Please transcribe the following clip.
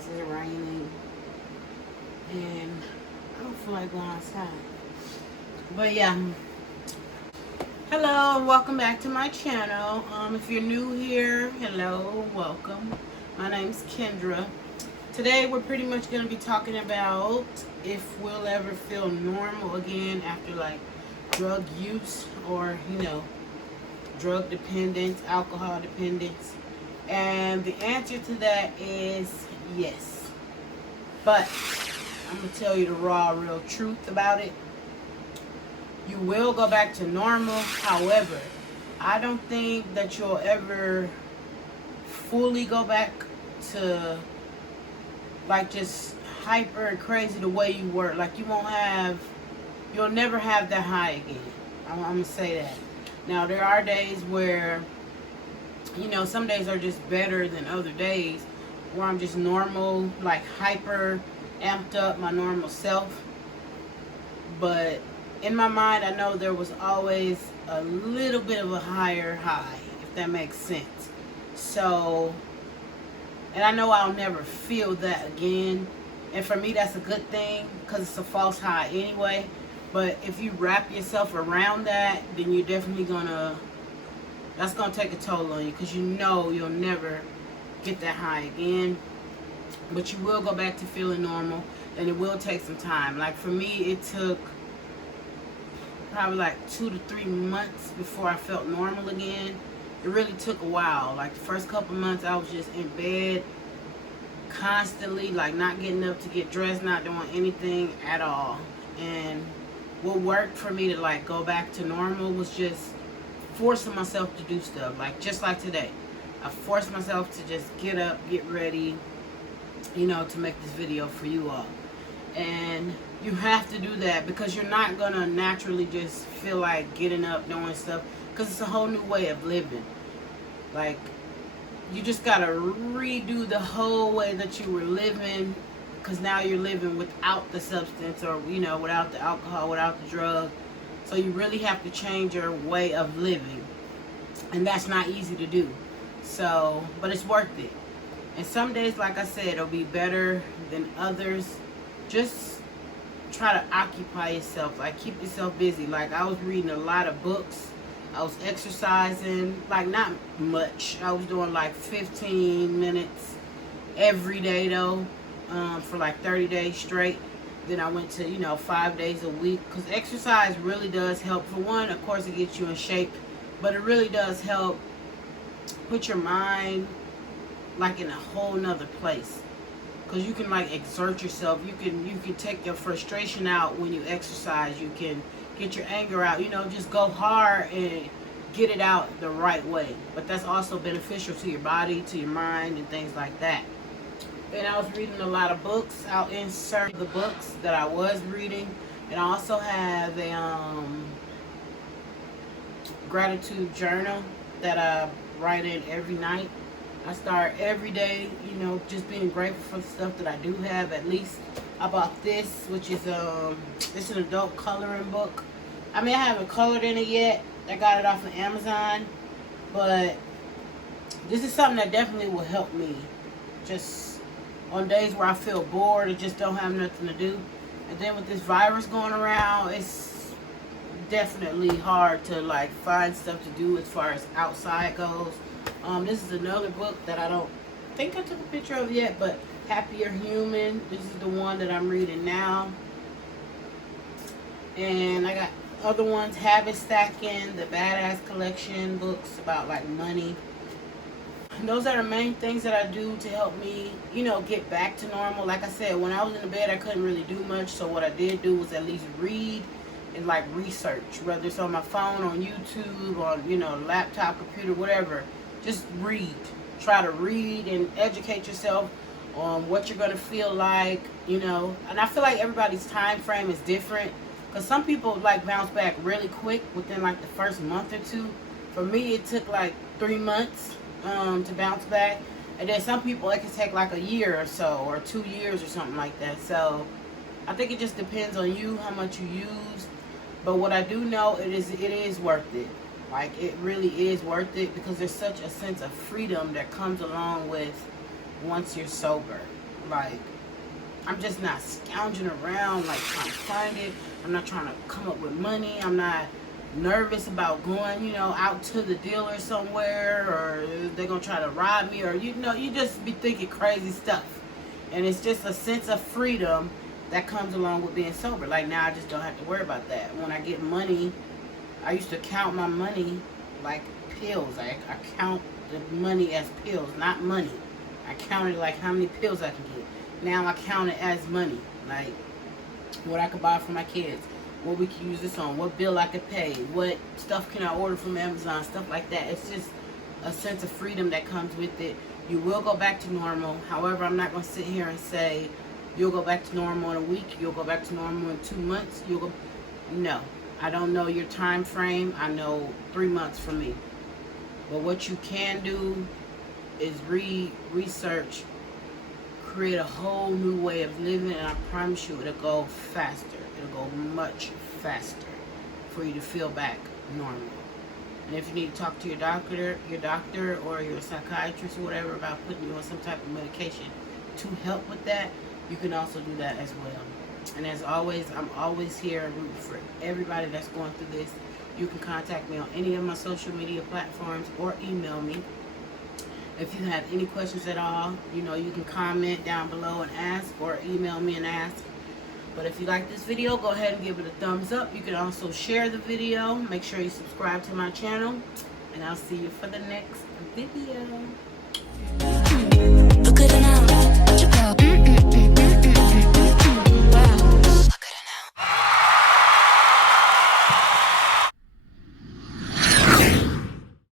because it's raining and I don't feel like going outside. But yeah, hello and welcome back to my channel. If you're new here, hello, welcome. My name's Kendra. Today we're pretty much going to be talking about if we'll ever feel normal again after like drug use or, drug dependence, alcohol dependence. And the answer to that is yes. But I'm going to tell you the raw, real truth about it. You will go back to normal. However, I don't think that you'll ever fully go back to like just hyper and crazy the way you were. Like you'll never have that high again. I'm going to say that. Now, there are days where, some days are just better than other days where I'm just normal, like hyper amped up, my normal self. But in my mind, I know there was always a little bit of a higher high, if that makes sense. So, and I know I'll never feel that again. And for me, that's a good thing because it's a false high anyway. But if you wrap yourself around that, then you're definitely that's going to take a toll on you because you'll never get that high again. But you will go back to feeling normal, and it will take some time. Like for me, it took probably like 2 to 3 months before I felt normal again. It really took a while. Like the first couple months, I was just in bed constantly, like not getting up to get dressed, not doing anything at all. And what worked for me to like go back to normal was just forcing myself to do stuff. Like just like today, I forced myself to just get up, get ready, to make this video for you all. And you have to do that because you're not gonna naturally just feel like getting up, doing stuff, because it's a whole new way of living. Like you just gotta redo the whole way that you were living, because now you're living without the substance or without the alcohol, without the drug. So you really have to change your way of living, and that's not easy to do. So, but it's worth it. And some days, like I said, it'll be better than others. Just try to occupy yourself, like keep yourself busy. Like I was reading a lot of books, I was exercising, like not much. I was doing like 15 minutes every day though, for like 30 days straight. Then I went to 5 days a week, because exercise really does help. For one, of course, it gets you in shape, but it really does help put your mind like in a whole nother place, because you can like exert yourself. You can take your frustration out when you exercise. You can get your anger out. Just go hard and get it out the right way. But that's also beneficial to your body, to your mind, and things like that. And I was reading a lot of books. I'll insert the books that I was reading, and I also have a gratitude journal that I write in every night. I start every day, just being grateful for the stuff that I do have. At least I bought this, which is it's an adult coloring book. I mean, I haven't colored in it yet. I got it off of Amazon, but this is something that definitely will help me just on days where I feel bored and just don't have nothing to do. And then with this virus going around, it's definitely hard to like find stuff to do as far as outside goes. This is another book that I don't think I took a picture of yet, but Happier Human. This is the one that I'm reading now. And I got other ones, Habit Stacking, the Badass Collection books about like money. And those are the main things that I do to help me, get back to normal. Like I said, when I was in the bed, I couldn't really do much. So what I did do was at least read and like research, whether it's on my phone, on YouTube, on, laptop, computer, whatever. Just read. Try to read and educate yourself on what you're going to feel like, And I feel like everybody's time frame is different, because some people like bounce back really quick within like the first month or two. For me, it took like 3 months to bounce back. And then some people, it can take like a year or so, or 2 years or something like that. So I think it just depends on you, how much you use. But what I do know, it is worth it. Like, it really is worth it, because there's such a sense of freedom that comes along with once you're sober. Like, I'm just not scounging around like trying to find it. I'm not trying to come up with money. I'm not nervous about going, you know, out to the dealer somewhere, or they're gonna try to rob me, or you know, you just be thinking crazy stuff. And it's just a sense of freedom that comes along with being sober. Like, now I just don't have to worry about that. When I get money, I used to count my money like pills. I count the money as pills, not money. I counted like how many pills I can get. Now I count it as money, like what I could buy for my kids, what we can use this on, what bill I could pay, what stuff can I order from Amazon, stuff like that. It's just a sense of freedom that comes with it. You will go back to normal. However, I'm not going to sit here and say you'll go back to normal in a week, you'll go back to normal in 2 months, you'll go. No, I don't know your time frame. I know 3 months for me. But what you can do is research, create a whole new way of living, and I promise you it'll go faster. It'll go much faster for you to feel back normal. And if you need to talk to your doctor or your psychiatrist or whatever about putting you on some type of medication to help with that, you can also do that as well. And as always, I'm always here rooting for everybody that's going through this. You can contact me on any of my social media platforms or email me. If you have any questions at all, you know, you can comment down below and ask, or email me and ask. But if you like this video, go ahead and give it a thumbs up. You can also share the video. Make sure you subscribe to my channel. And I'll see you for the next video.